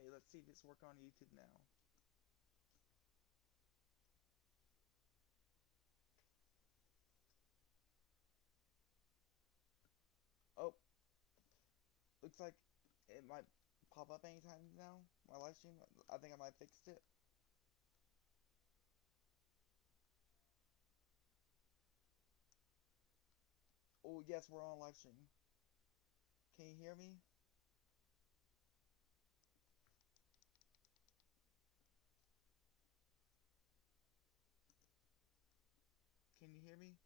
Okay, let's see if it's working on YouTube now. Oh, looks like it might pop up anytime now. My live stream. I think I might have fixed it. Oh yes, we're on live stream. Can you hear me? Can you hear me?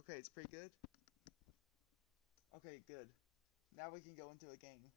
Okay, it's pretty good. Okay, good. Now we can go into a game.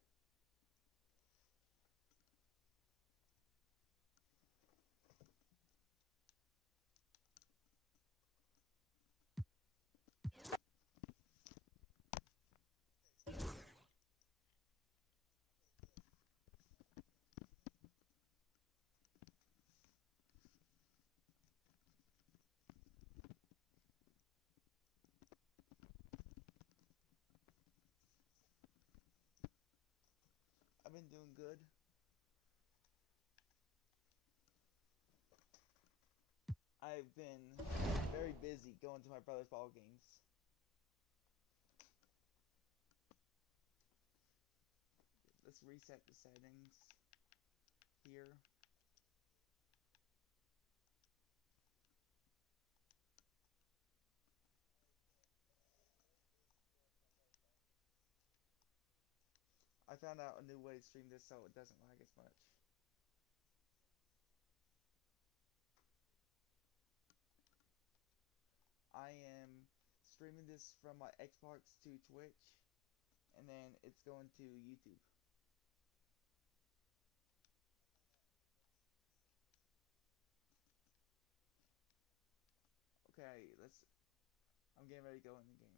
I've been doing good. I've been very busy going to my brother's ball games. Let's reset the settings here. I found out a new way to stream this so it doesn't lag as much. I am streaming this from my Xbox to Twitch, and then it's going to YouTube. Okay, I'm getting ready to go in the game.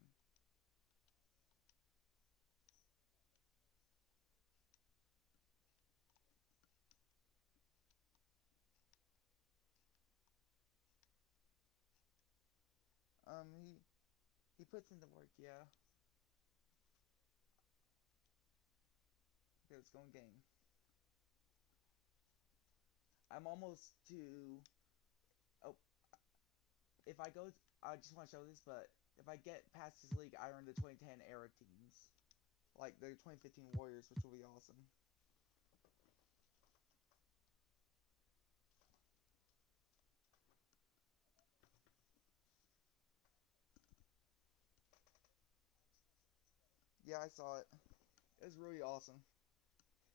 He puts in the work, yeah. Okay, let's go in game. I'm almost to. Oh, if I go, I just want to show this, but if I get past this league, I earn the 2010 era teams, like the 2015 Warriors, which will be awesome. Yeah, I saw it. It was really awesome.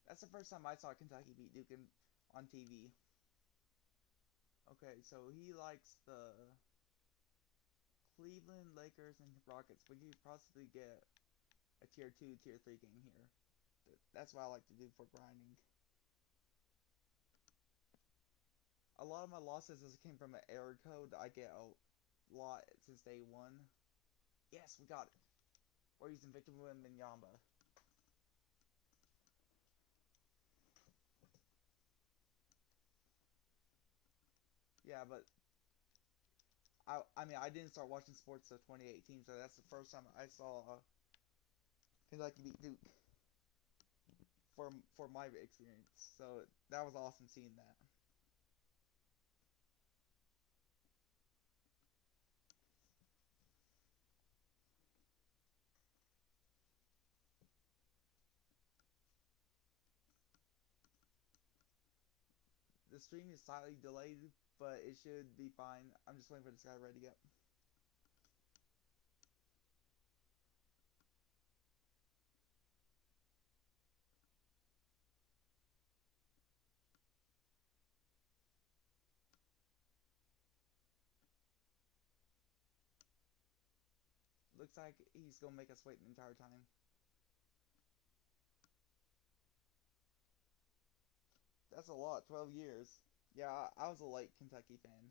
That's the first time I saw Kentucky beat Duke on TV. Okay, so he likes the Cleveland, Lakers, and Rockets, but you could possibly get a tier 2, tier 3 game here. That's what I like to do for grinding. A lot of my losses came from an error code I get a lot since day one. Yes, we got it. We're using Victor Wembanyama. Yeah, but I mean, I didn't start watching sports until 2018, so that's the first time I saw Kentucky beat Duke for my experience. So that was awesome seeing that. The stream is slightly delayed, but it should be fine. I'm just waiting for this guy ready to go. Looks like he's gonna make us wait the entire time. That's a lot, 12 years. Yeah, I was a late Kentucky fan.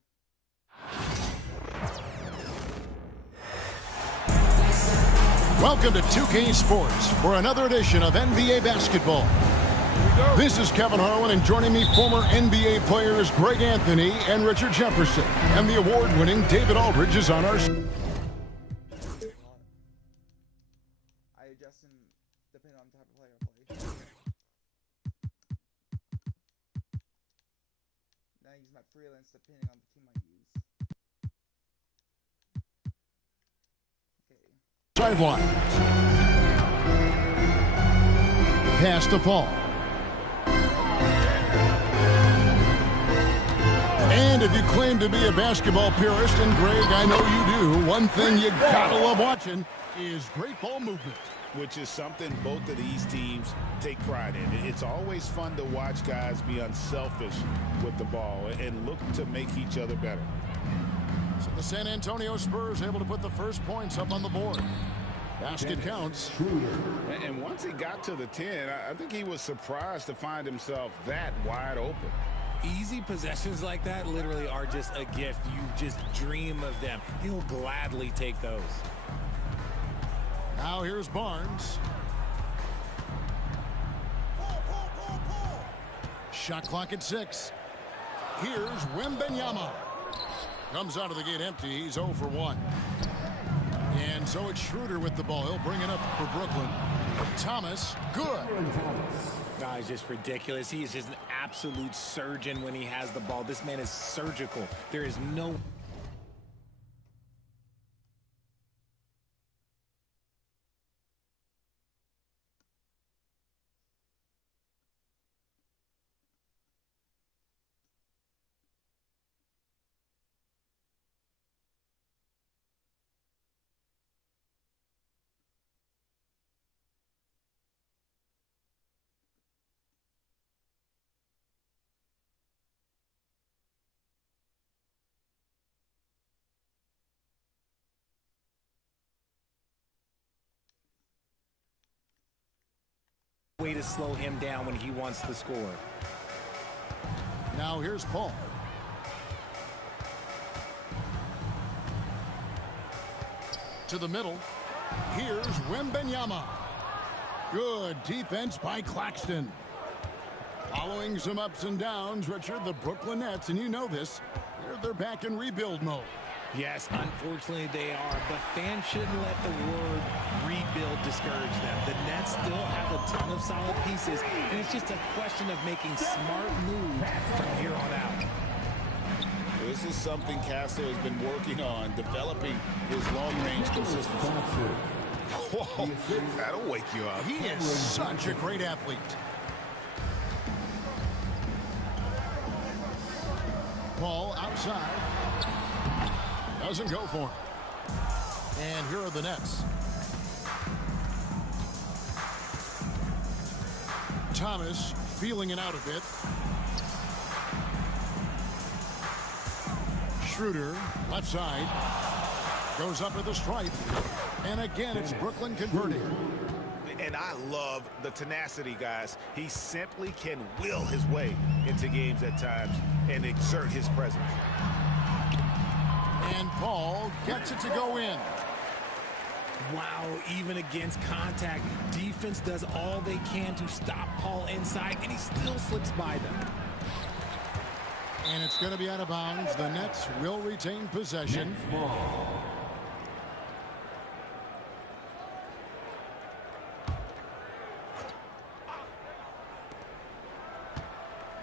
Welcome to 2K Sports for another edition of NBA basketball. This is Kevin Harlan, and joining me, former NBA players Greg Anthony and Richard Jefferson. And the award-winning David Aldridge is on our... I adjust him depending on the type of player I play. Now I use my freelance depending on the team I use. Okay. Sideline. Pass to Paul. And if you claim to be a basketball purist, and Greg, I know you do, one thing you gotta love watching is great ball movement. Which is something both of these teams take pride in. It's always fun to watch guys be unselfish with the ball and look to make each other better. So the San Antonio Spurs able to put the first points up on the board. Basket counts. And once he got to the 10, I think he was surprised to find himself that wide open. Easy possessions like that literally are just a gift. You just dream of them. He'll gladly take those. Now here's Barnes. Shot clock at 6. Here's Wembanyama. Comes out of the gate empty. He's 0 for 1. And so it's Schroeder with the ball. He'll bring it up for Brooklyn. Thomas, good. Oh, he's just ridiculous. He is just an absolute surgeon when he has the ball. This man is surgical. There is no... way to slow him down when he wants to score. Now here's Paul. To the middle. Here's Wembanyama. Good defense by Claxton. Following some ups and downs, Richard, the Brooklyn Nets, and you know this, they're back in rebuild mode. Yes, unfortunately they are, but fans shouldn't let the word rebuild discourage them. The Nets still have a ton of solid pieces, and it's just a question of making smart moves from here on out. This is something Castle has been working on, developing his long-range consistency. Whoa, that'll wake you up. He is such a great athlete. Ball outside. Doesn't go for him. And here are the Nets. Thomas feeling it out a bit. Schroeder, left side. Goes up at the stripe. And again, it's Brooklyn converting. And I love the tenacity, guys. He simply can will his way into games at times and exert his presence. And Paul gets it to go in. Wow, even against contact, defense does all they can to stop Paul inside, and he still slips by them. And it's going to be out of bounds. The Nets will retain possession.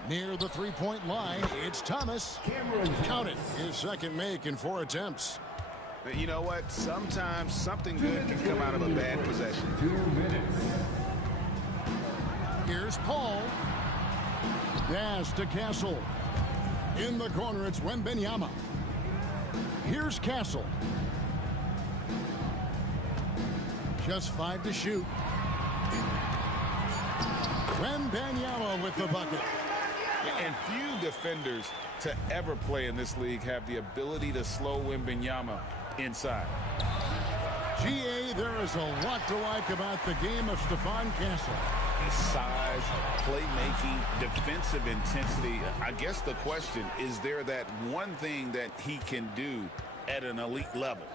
Near the three-point line, it's Thomas. Count it. His second make in 4 attempts. You know what? Sometimes something good can come out of a bad possession. 2 minutes. Here's Paul. Pass to Castle. In the corner, it's Wembanyama. Here's Castle. Just 5 to shoot. Wembanyama with the bucket. And few defenders to ever play in this league have the ability to slow Wembanyama inside. GA, there is a lot to like about the game of Stephon Castle. His size, playmaking, defensive intensity. I guess the question, is there that one thing that he can do at an elite level?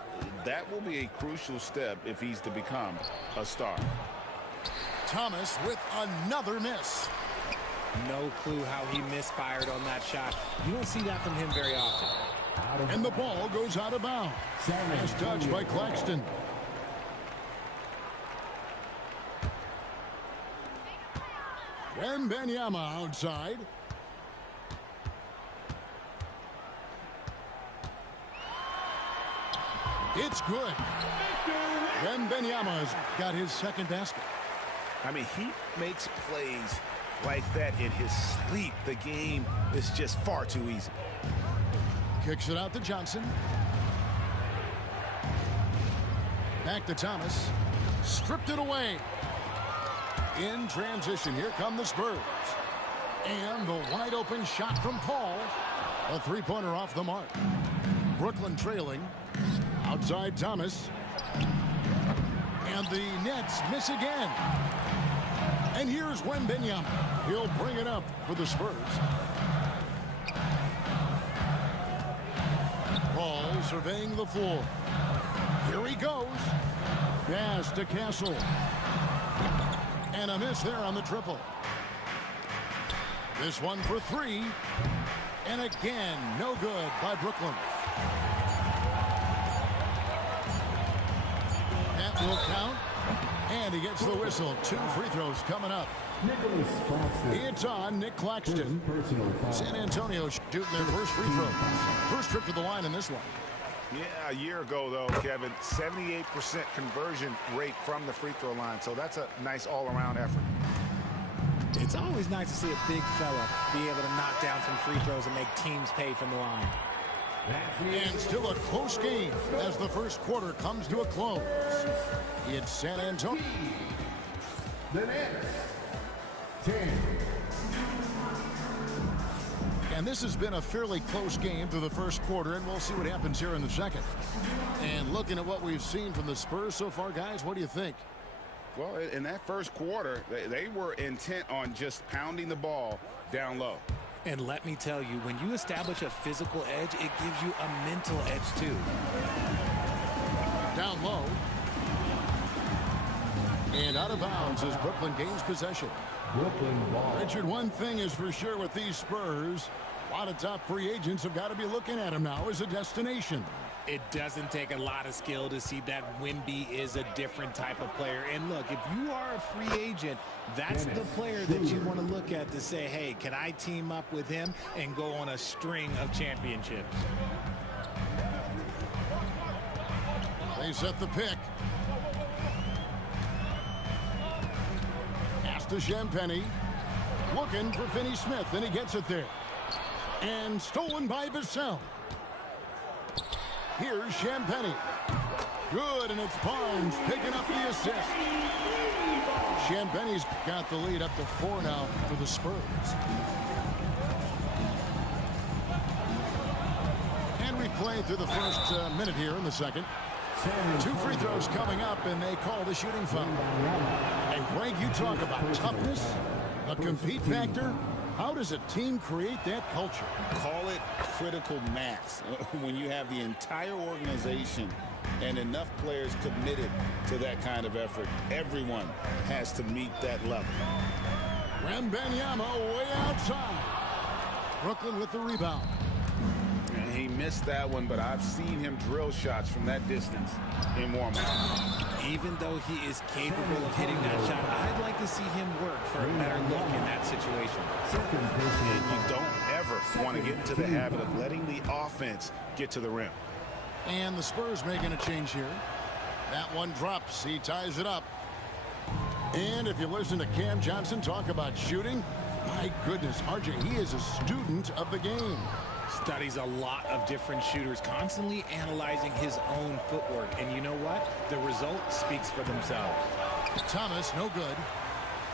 That will be a crucial step if he's to become a star. Thomas with another miss. No clue how he misfired on that shot. You don't see that from him very often. And the ball goes out of bounds. Nice touch by Claxton. Wembanyama outside. It's good. Wembanyama's got his second basket. I mean, he makes plays like that in his sleep. The game is just far too easy. Kicks it out to Johnson. Back to Thomas. Stripped it away. In transition, here come the Spurs. And the wide open shot from Paul. A three-pointer off the mark. Brooklyn trailing. Outside Thomas. And the Nets miss again. And here's Wembanyama. He'll bring it up for the Spurs. Paul surveying the floor. Here he goes. Pass to Castle. And a miss there on the triple. This one for three. And again, no good by Brooklyn. That will count. And he gets the whistle. 2 free throws coming up. It's on Nick Claxton. San Antonio shooting their first free throw. First trip to the line in this one. Yeah, a year ago, though, Kevin, 78% conversion rate from the free throw line. So that's a nice all-around effort. It's always nice to see a big fella be able to knock down some free throws and make teams pay from the line. And still a close game as the first quarter comes to a close. It's San Antonio. The Nets, 10. And this has been a fairly close game through the first quarter, and we'll see what happens here in the second. And looking at what we've seen from the Spurs so far, guys, what do you think? Well, in that first quarter, they were intent on just pounding the ball down low. And let me tell you, when you establish a physical edge, it gives you a mental edge, too. Down low. And out of bounds as Brooklyn gains possession. Brooklyn ball. Richard, one thing is for sure with these Spurs, a lot of top free agents have got to be looking at them now as a destination. It doesn't take a lot of skill to see that Wemby is a different type of player. And look, if you are a free agent, that's the player that you want to look at to say, hey, can I team up with him and go on a string of championships? They set the pick. Pass to Champagnie. Looking for Finney Smith, and he gets it there. And stolen by Vassell. Here's Champagnie. Good, and it's Barnes picking up the assist. Champagnie's got the lead up to 4 now for the Spurs. And we played through the first minute here in the second. 2 free throws coming up, and they call the shooting foul. And Greg, you talk about toughness, a compete factor. How does a team create that culture? Call it critical mass. When you have the entire organization and enough players committed to that kind of effort, everyone has to meet that level. Wembanyama way outside. Brooklyn with the rebound. And he missed that one, but I've seen him drill shots from that distance in warm-up. Even though he is capable of hitting that shot, I'd like to see him work for a better look in that situation. And you don't ever want to get into the habit of letting the offense get to the rim. And the Spurs making a change here. That one drops. He ties it up. And if you listen to Cam Johnson talk about shooting, my goodness, RJ, he is a student of the game. Studies a lot of different shooters, constantly analyzing his own footwork. And you know what? The result speaks for themselves. Thomas, no good.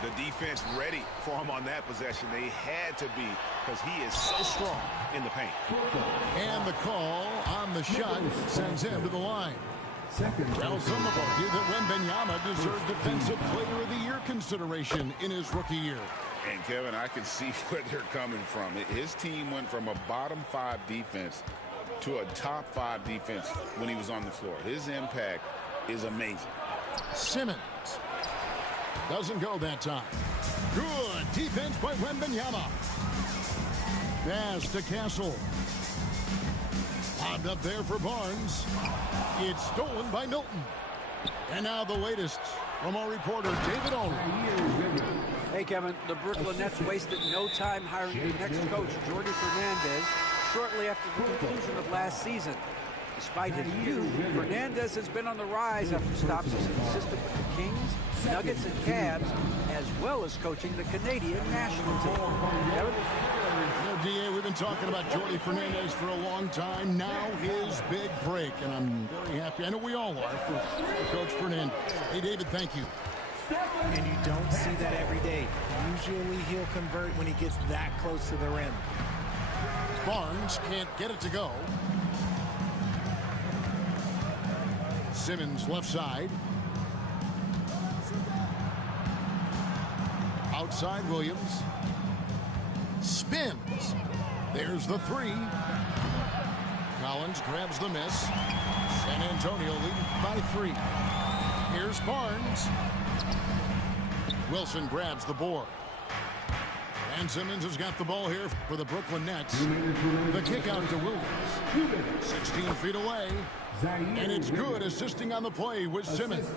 The defense ready for him on that possession. They had to be, because he is so strong in the paint. And the call on the shot sends him to the line. Well, some have argued that Wembanyama deserved Defensive Player of the Year consideration in his rookie year. And, Kevin, I can see where they're coming from. His team went from a bottom 5 defense to a top 5 defense when he was on the floor. His impact is amazing. Simmons doesn't go that time. Good defense by Wembanyama. Pass to Castle. Lobbed up there for Barnes. It's stolen by Milton. And now the latest from our reporter, David Olin. Hey, Kevin, the Brooklyn Nets wasted no time hiring their next coach, Jordi Fernandez, shortly after the conclusion of last season. Despite his youth, Fernandez has been on the rise after stops as an assistant with the Kings, Nuggets, and Cavs, as well as coaching the Canadian national team. Kevin? DA, we've been talking about Jordi Fernandez for a long time. Now his big break, and I'm very happy. I know we all are for Coach Fernandez. Hey, David, thank you. And you don't see that every day. Usually he'll convert when he gets that close to the rim. Barnes can't get it to go. Simmons left side. Outside Williams. Spins. There's the three. Collins grabs the miss. San Antonio leading by 3. Here's Barnes. Wilson grabs the board. And Simmons has got the ball here for the Brooklyn Nets. The kick out to Williams. 16 feet away. And it's good, assisting on the play with Simmons.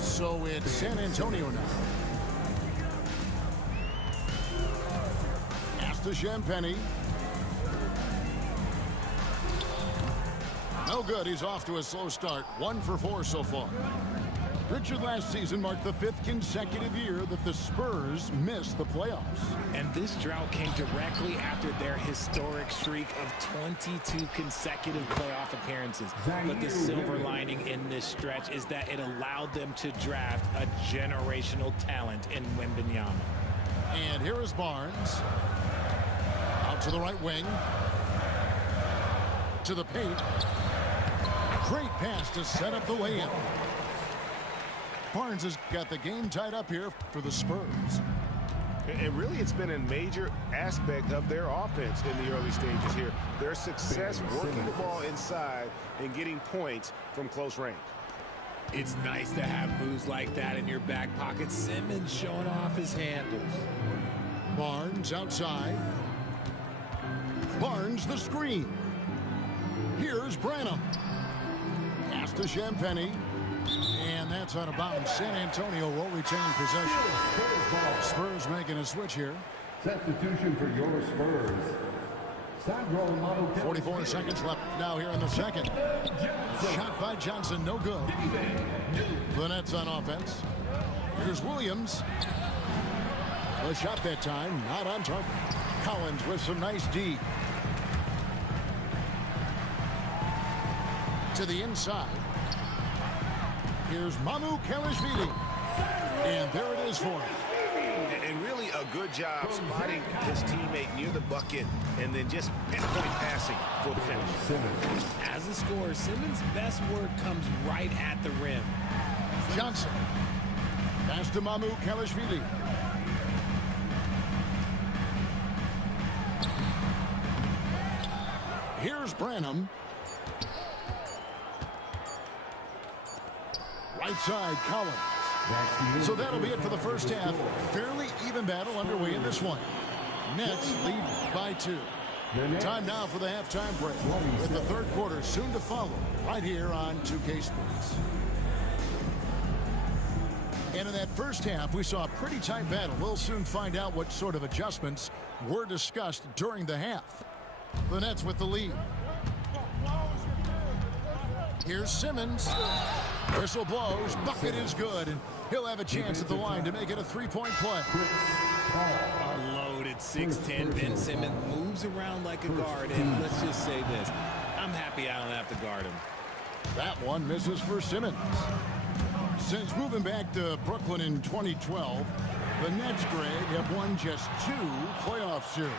So it's San Antonio now. Pass to Champagny. No good, he's off to a slow start. 1 for 4 so far. Richard, last season marked the 5th consecutive year that the Spurs missed the playoffs. And this drought came directly after their historic streak of 22 consecutive playoff appearances. But the silver lining in this stretch is that it allowed them to draft a generational talent in Wembanyama. And here is Barnes. Out to the right wing. To the paint. Great pass to set up the layup. Barnes has got the game tied up here for the Spurs. And really, it's been a major aspect of their offense in the early stages here. Their success working the ball inside and getting points from close range. It's nice to have moves like that in your back pocket. Simmons showing off his handles. Barnes outside. Barnes the screen. Here's Branham. Pass to Champagny. And that's out of bounds. San Antonio will retain possession. Spurs making a switch here. Substitution for your Spurs. 44 seconds left now here in the second. Shot by Johnson, no good. The Nets on offense. Here's Williams. The shot that time, not on target. Collins with some nice D. To the inside. Here's Mamu Kelishvili. And there it is for him. And really a good job spotting his teammate near the bucket and then just pinpoint passing for the finish. As a scorer, Simmons' best work comes right at the rim. Johnson. Pass to Mamu Kelishvili. Here's Branham. Right side, Collins. So that'll be it for the first half. Fairly even battle underway in this one. Nets lead by 2. Time now for the halftime break, with the third quarter soon to follow, right here on 2K Sports. And in that first half, we saw a pretty tight battle. We'll soon find out what sort of adjustments were discussed during the half. The Nets with the lead. Here's Simmons. Whistle blows. Bucket is good, and he'll have a chance at the line to make it a three-point play. A loaded 6'10". Ben Simmons moves around like a guard, and let's just say this. I'm happy I don't have to guard him. That one misses for Simmons. Since moving back to Brooklyn in 2012, the Nets, Greg, have won just 2 playoff series.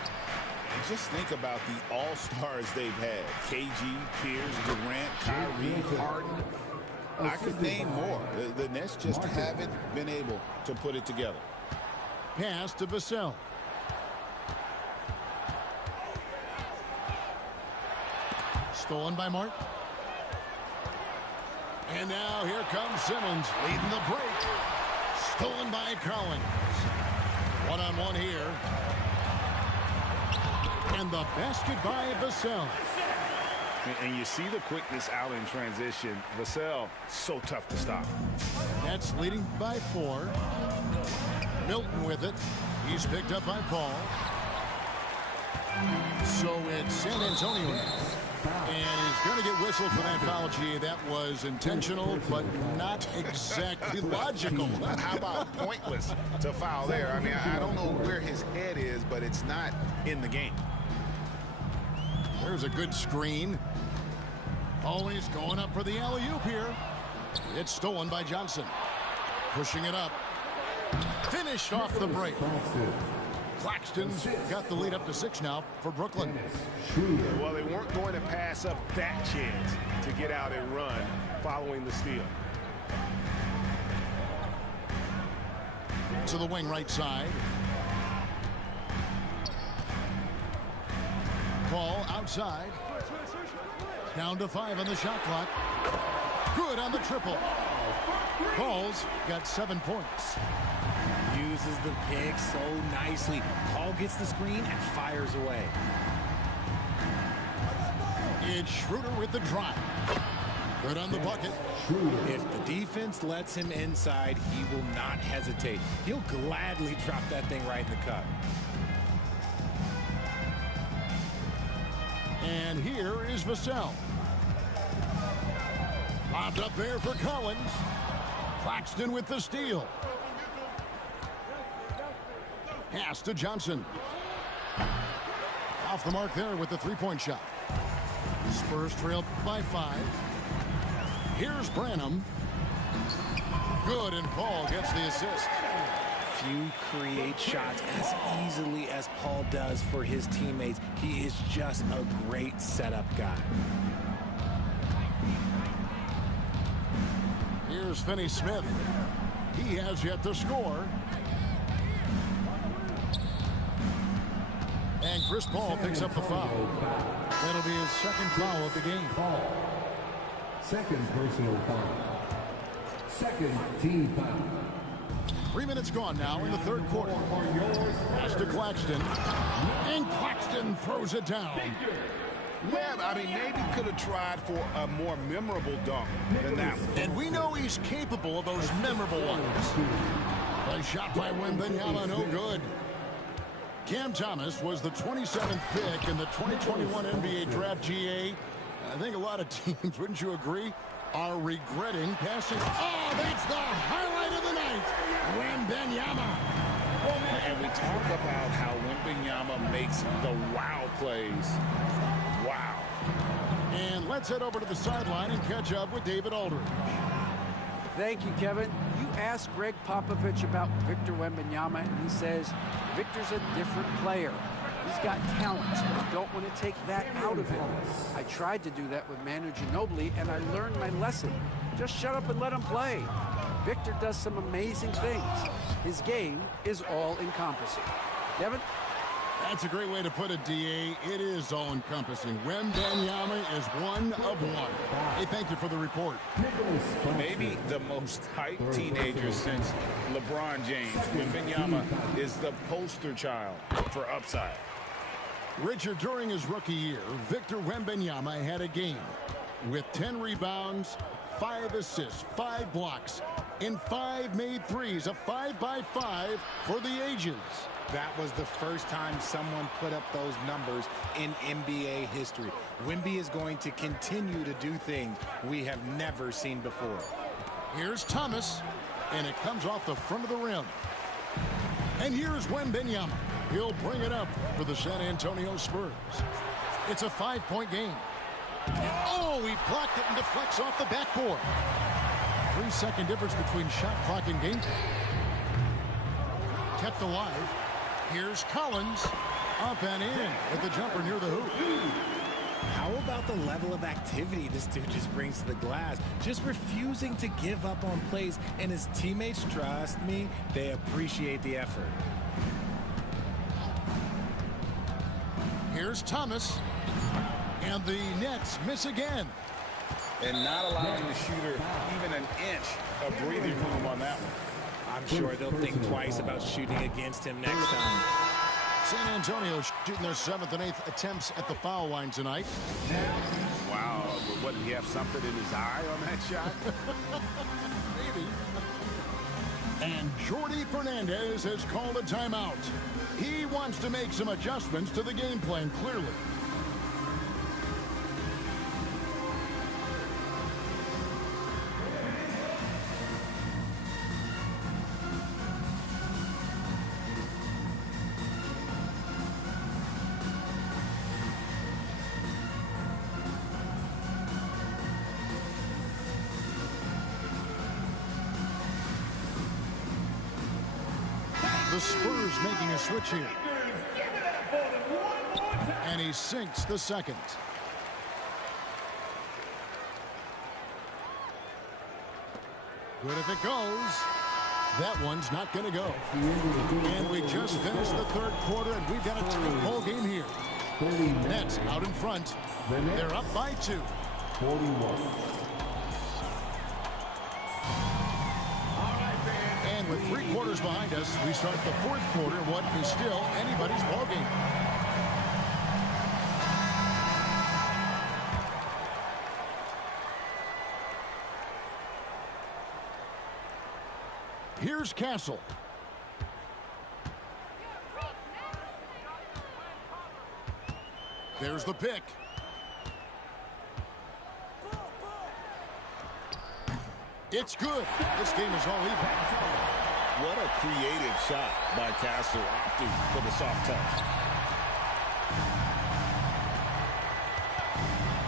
And just think about the all-stars they've had. KG, Pierce, Durant, Kyrie, Harden. I could name more. The Nets just haven't been able to put it together. Pass to Vassell. Stolen by Martin. And now here comes Simmons leading the break. Stolen by Collins. One-on-one here. And the basket by Vassell. And you see the quickness out in transition. Vassell, so tough to stop. Nets leading by 4. Milton with it. He's picked up by Paul. So it's San Antonio now. And he's going to get whistled for that foul, G. That was intentional, but not exactly logical. How about pointless to foul there? I mean, I don't know where his head is, but it's not in the game. There's a good screen. Always going up for the alley-oop here. It's stolen by Johnson. Pushing it up. Finished off the break. Claxton's got the lead up to 6 now for Brooklyn. Well, they weren't going to pass up that chance to get out and run following the steal. To the wing right side. Paul outside. Down to 5 on the shot clock. Good on the triple. Paul's got 7 points. Uses the pick so nicely. Paul gets the screen and fires away. It's Schroeder with the drive. Good on the bucket. If the defense lets him inside, he will not hesitate. He'll gladly drop that thing right in the cup. And here is Vassell. Popped up there for Collins. Claxton with the steal. Pass to Johnson. Off the mark there with the three-point shot. Spurs trail by 5. Here's Branham. Good, and Paul gets the assist. Few create shots as easily as Paul does for his teammates. He is just a great setup guy. Here's Finney-Smith. He has yet to score. And Chris Paul picks up the foul. That'll be his second foul of the game. Second personal foul. Second team foul. 3 minutes gone now in the third quarter. Pass to Claxton. And Claxton throws it down. Yeah, I mean, maybe could have tried for a more memorable dunk than that one. And we know he's capable of those memorable ones. A shot by Wembanyama, no good. Cam Thomas was the 27th pick in the 2021 NBA Draft GA. I think a lot of teams, wouldn't you agree, are regretting passing. Oh, that's the highlight of the night. Wembanyama. And we talk about how Wembanyama makes the wow plays. Wow. And let's head over to the sideline and catch up with David Aldridge. Thank you, Kevin. You asked Greg Popovich about Victor Wembanyama, and he says Victor's a different player. He's got talent. Don't want to take that out of him. I tried to do that with Manu Ginobili, and I learned my lesson. Just shut up and let him play. Victor does some amazing things. His game is all-encompassing. Kevin? That's a great way to put it, D.A. It is all-encompassing. Wembanyama is one of one. Hey, thank you for the report. Maybe the most hyped teenager since LeBron James. Wembanyama is the poster child for upside. Richard, during his rookie year, Victor Wembanyama had a game with 10 rebounds, 5 assists, 5 blocks, and 5 made threes, a 5-by-5 for the ages. That was the first time someone put up those numbers in NBA history. Wemby is going to continue to do things we have never seen before. Here's Thomas, and it comes off the front of the rim. And here's Wembanyama. He'll bring it up for the San Antonio Spurs. It's a 5-point game. Oh, he blocked it and deflects off the backboard. 3-second difference between shot clock and game time. Kept alive. Here's Collins, up and in with the jumper near the hoop. How about the level of activity this dude just brings to the glass? Just refusing to give up on plays, and his teammates, trust me, they appreciate the effort. Here's Thomas, and the Nets miss again. And not allowing the shooter even an inch of breathing room on that one. I'm sure they'll think twice about shooting against him next time. San Antonio shooting their 7th and 8th attempts at the foul line tonight. Wow, what, did he have something in his eye on that shot? Maybe. And Jordi Fernandez has called a timeout. He wants to make some adjustments to the game plan, clearly. The Spurs making a switch here. And he sinks the second. Good if it goes. That one's not going to go. And we just finished the third quarter, and we've got a tight ball game here. Nets out in front. They're up by 2. 41. And with 3 quarters behind us, we start the fourth quarter, what is still anybody's ball game. Here's Castle. There's the pick. It's good. This game is all even. What a creative shot by Castle, opting for the soft touch.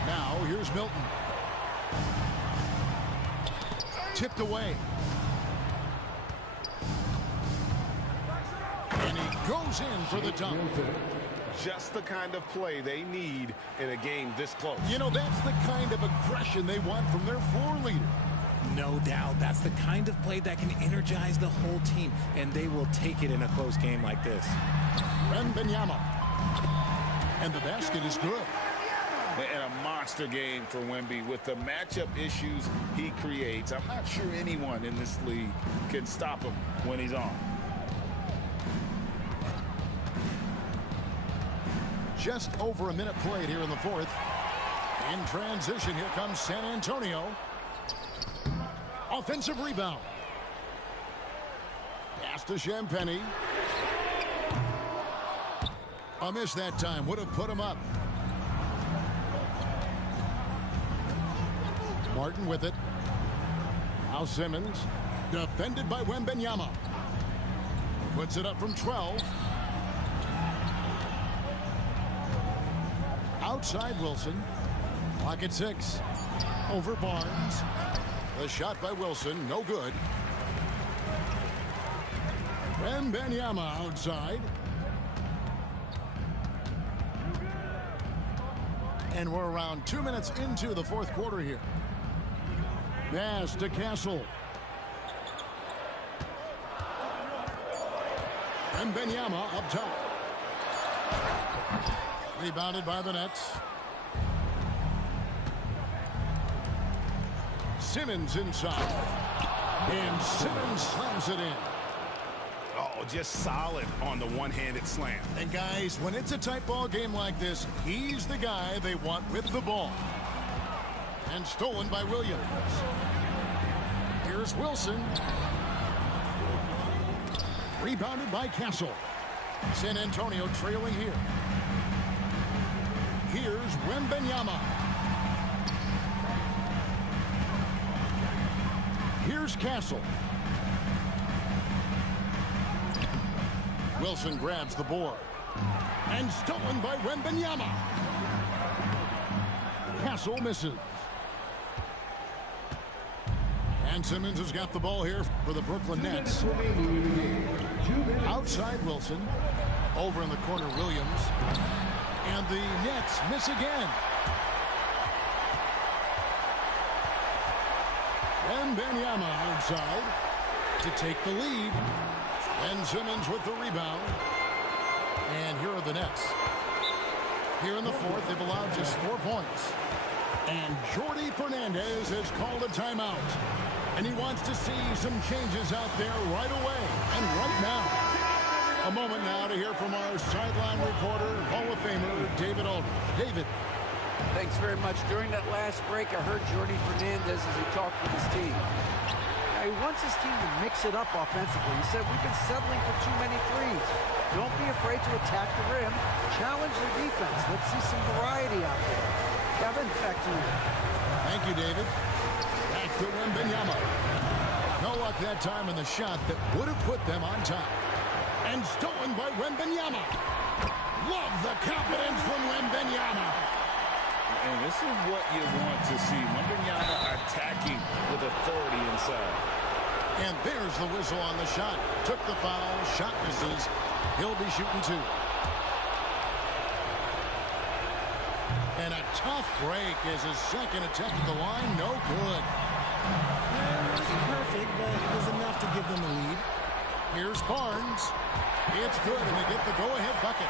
Now here's Milton. Tipped away. And he goes in for the dunk. Just the kind of play they need in a game this close. You know, that's the kind of aggression they want from their floor leader. No doubt. That's the kind of play that can energize the whole team, and they will take it in a close game like this. Wembanyama. And the basket is good. And a monster game for Wemby with the matchup issues he creates. I'm not sure anyone in this league can stop him when he's on. Just over a minute played here in the fourth. In transition, here comes San Antonio. Offensive rebound. Pass to Champagny. A miss that time. Would have put him up. Martin with it. Now Simmons. Defended by Wembanyama. Puts it up from 12. Outside Wilson. Clock at 6. Over Barnes. The shot by Wilson, no good. Wembanyama outside. And we're around 2 minutes into the fourth quarter here. Pass to Castle. Wembanyama up top. Rebounded by the Nets. Simmons inside. And Simmons slams it in. Oh, just solid on the one-handed slam. And guys, when it's a tight ball game like this, he's the guy they want with the ball. And stolen by Williams. Here's Wilson. Rebounded by Castle. San Antonio trailing here. Here's Wembanyama. Here's Castle. Wilson grabs the board. And stolen by Wembanyama. Castle misses. And Simmons has got the ball here for the Brooklyn Nets. Outside Wilson. Over in the corner, Williams. And the Nets miss again. Wembanyama outside to take the lead. And Simmons with the rebound. And here are the Nets. Here in the fourth, they've allowed just 4 points. And Jordi Fernandez has called a timeout. And he wants to see some changes out there right away and right now. A moment now to hear from our sideline reporter, Hall of Famer David Aldridge. David. Thanks very much. During that last break, I heard Jordi Fernandez as he talked with his team. He wants his team to mix it up offensively. He said, we've been settling for too many threes. Don't be afraid to attack the rim. Challenge the defense. Let's see some variety out there. Kevin, back to you. Thank you, David. Back to Wembanyama. No luck that time in the shot that would have put them on top. And stolen by Wembanyama. Love the confidence from Wembanyama. And this is what you want to see. Wembanyama attacking with authority inside. And there's the whistle on the shot. Took the foul. Shot misses. He'll be shooting two. And a tough break is his second attempt at the line. No good. It wasn't perfect, but it was enough to give them a lead. Here's Barnes. It's good, and they get the go-ahead bucket.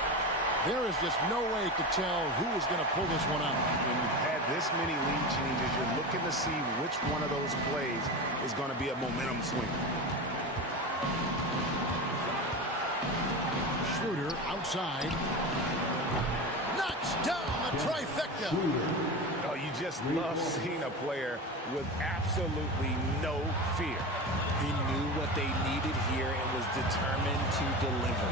There is just no way to tell who is going to pull this one out. When you've had this many lead changes, you're looking to see which one of those plays is going to be a momentum swing. Schroeder outside. Knocks down the trifecta. Oh, you just love seeing a player with absolutely no fear. He knew what they needed here and was determined to deliver.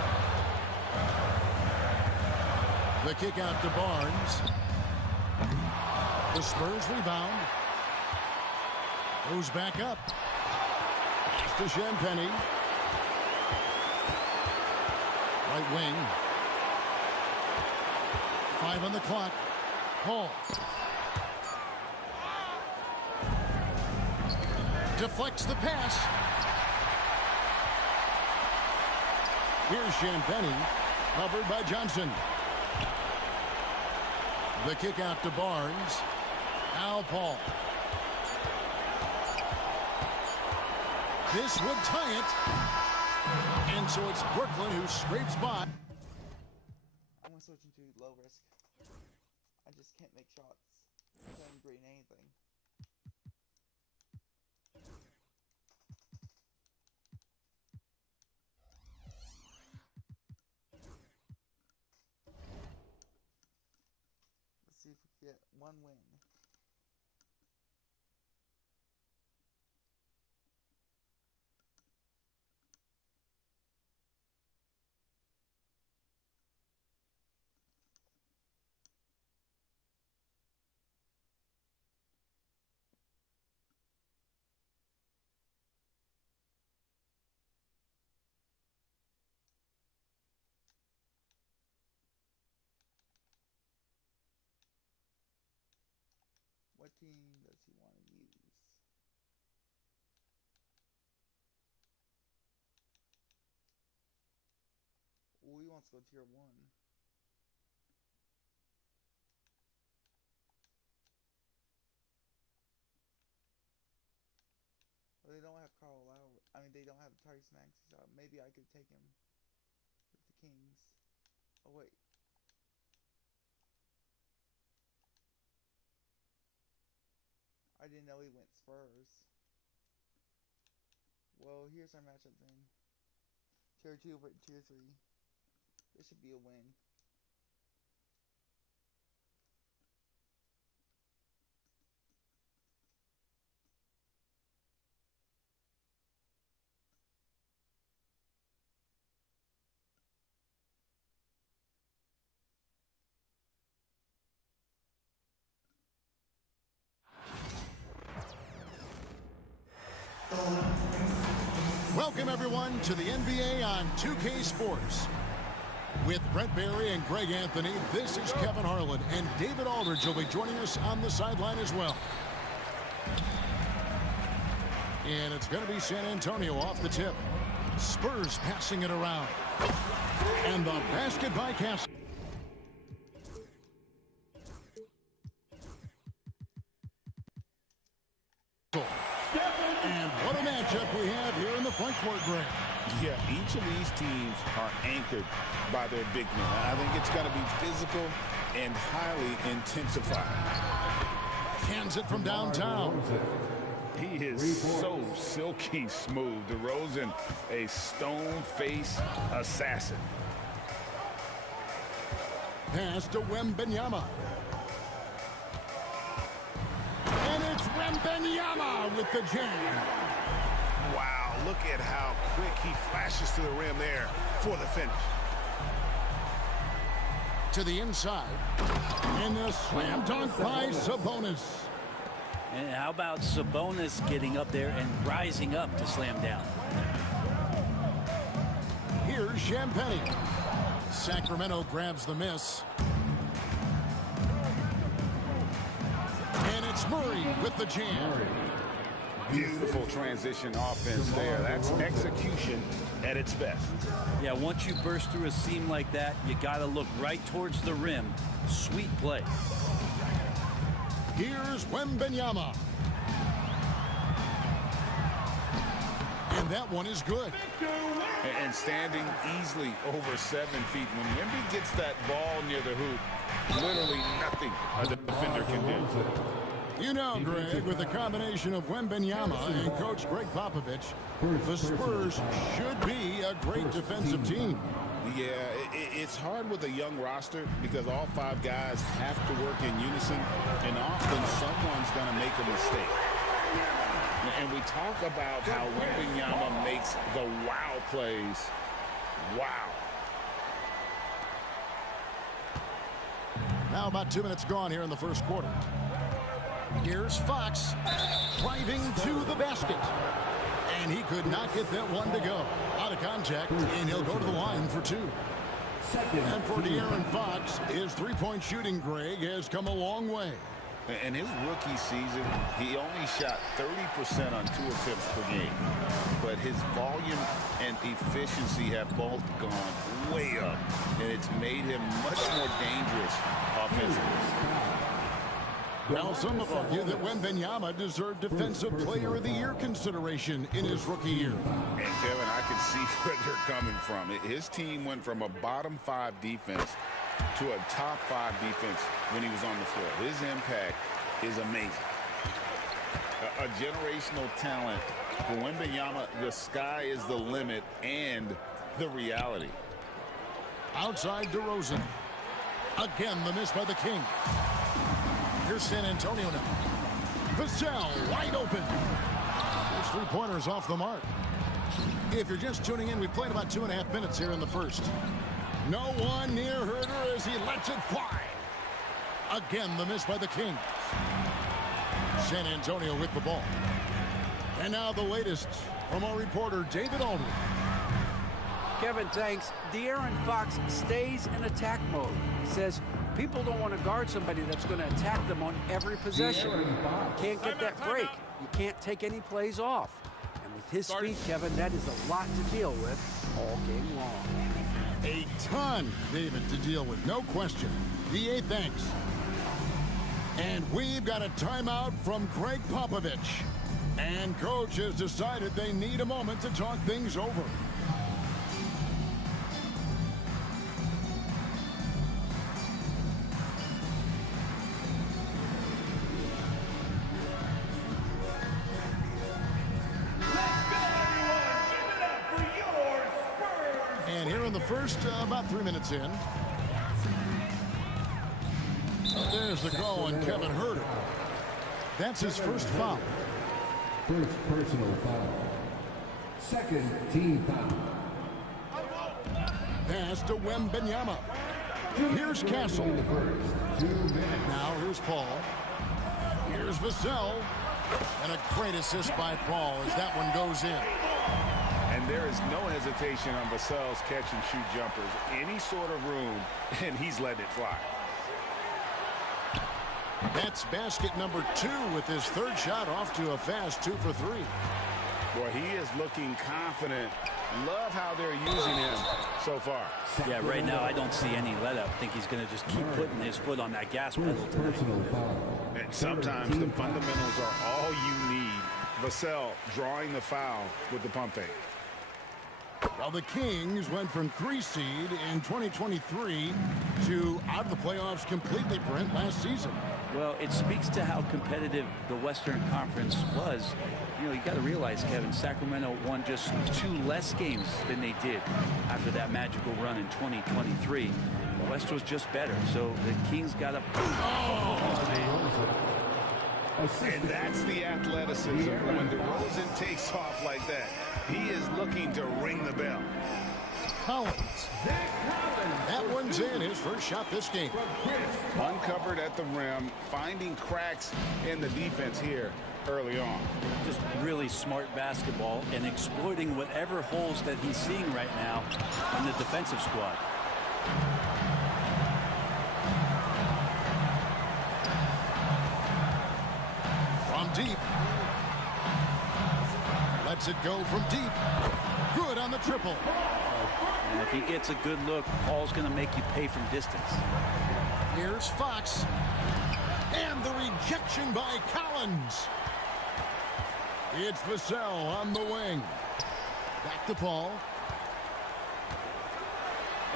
The kick out to Barnes. The Spurs rebound. Goes back up. To Champagny. Right wing. 5 on the clock. Hall. Deflects the pass. Here's Champagny. Covered by Johnson. The kick out to Barnes. Al Paul. This would tie it. And so it's Brooklyn who scrapes by. I'm going to switch into low risk. I just can't make shots. Playing green anything. Let's see if we can get one win. What team does he want to use? Oh, he wants to go tier 1. Well, they don't have Carl Lowry. I mean, they don't have Tyrese Maxey, so maybe I could take him with the Kings. Oh, wait. I didn't know he went Spurs. Well, here's our matchup then. Tier 2 but tier 3. This should be a win. Welcome, everyone, to the NBA on 2K Sports. With Brent Barry and Greg Anthony, this is Kevin Harlan, and David Aldridge will be joining us on the sideline as well. And it's going to be San Antonio off the tip. Spurs passing it around. And the basket by Castle. And what a matchup we have here in the front court, Greg. Yeah, each of these teams are anchored by their big men. I think it's going to be physical and highly intensified. Cans it from downtown. He is so silky smooth. DeRozan, a stone-faced assassin. Pass to Wembanyama. And it's Wembanyama with the jam. Wow, look at how quick he flashes to the rim there for the finish. To the inside. And the slam dunk by Sabonis. And how about Sabonis getting up there and rising up to slam down? Here's Champagnie. Sacramento grabs the miss. And it's Murray with the jam. Beautiful transition offense there. That's execution at its best. Yeah, once you burst through a seam like that, you got to look right towards the rim. Sweet play. Here's Wembanyama. And that one is good. And standing easily over 7 feet. When Wemby gets that ball near the hoop, literally nothing a defender can do. You know, Greg, with the combination of Wembanyama and Coach Greg Popovich, the Spurs should be a great defensive team. Yeah, it's hard with a young roster because all 5 guys have to work in unison, and often someone's going to make a mistake. And we talk about how Wembanyama makes the wow plays. Wow. Now about 2 minutes gone here in the first quarter. Here's Fox driving to the basket. And he could not get that one to go. Out of contact, and he'll go to the line for 2. And for De'Aaron Fox, his three-point shooting, Greg, has come a long way. In his rookie season, he only shot 30% on 2 attempts per game. But his volume and efficiency have both gone way up. And it's made him much more dangerous offensively. Now, some have argued that Wembanyama deserved Defensive Player of the Year consideration in his rookie year. And, Kevin, I can see where they're coming from. His team went from a bottom 5 defense to a top 5 defense when he was on the floor. His impact is amazing. A generational talent. For Wembanyama, the sky is the limit and the reality. Outside DeRozan. Again, the miss by the King. Here's San Antonio now. Vassell wide open. Those 3-pointers off the mark. If you're just tuning in, we played about 2.5 minutes here in the first. No one near Herder as he lets it fly. Again, the miss by the Kings. San Antonio with the ball. And now the latest from our reporter, David Aldridge. Kevin, thanks. De'Aaron Fox stays in attack mode. He says people don't want to guard somebody that's going to attack them on every possession. You can't get that break. You can't take any plays off. And with his speed, Kevin, that is a lot to deal with all game long. A ton, David, to deal with, no question. DA, thanks. And we've got a timeout from Greg Popovich. And Coach has decided they need a moment to talk things over. And here in the first, about 3 minutes in. There's the call on Kevin Herter. That's his first foul. First personal foul. Second team foul. Pass to Wembanyama. Here's Castle. Now here's Paul. Here's Vassell. And a great assist by Paul as that one goes in. And there is no hesitation on Vassell's catch-and-shoot jumpers. Any sort of room, and he's letting it fly. That's basket number 2 with his third shot off to a fast 2 for 3. Boy, he is looking confident. Love how they're using him so far. Yeah, right now I don't see any let up. I think he's going to just keep putting his foot on that gas pedal tonight. And sometimes the fundamentals are all you need. Vassell drawing the foul with the pump fake. Well, the Kings went from 3 seed in 2023 to out of the playoffs completely, Brent, last season. Well, it speaks to how competitive the Western Conference was. You know, you got to realize, Kevin, Sacramento won just 2 less games than they did after that magical run in 2023. The West was just better, so the Kings got up. And that's the athleticism. When DeRozan takes off like that, he is looking to ring the bell. Collins. That one's in, his first shot this game. Uncovered at the rim, finding cracks in the defense here early on. Just really smart basketball and exploiting whatever holes that he's seeing right now in the defensive squad. From deep. Lets it go from deep. Good on the triple. And if he gets a good look, Paul's going to make you pay from distance. Here's Fox. And the rejection by Collins. It's Vassell on the wing. Back to Paul.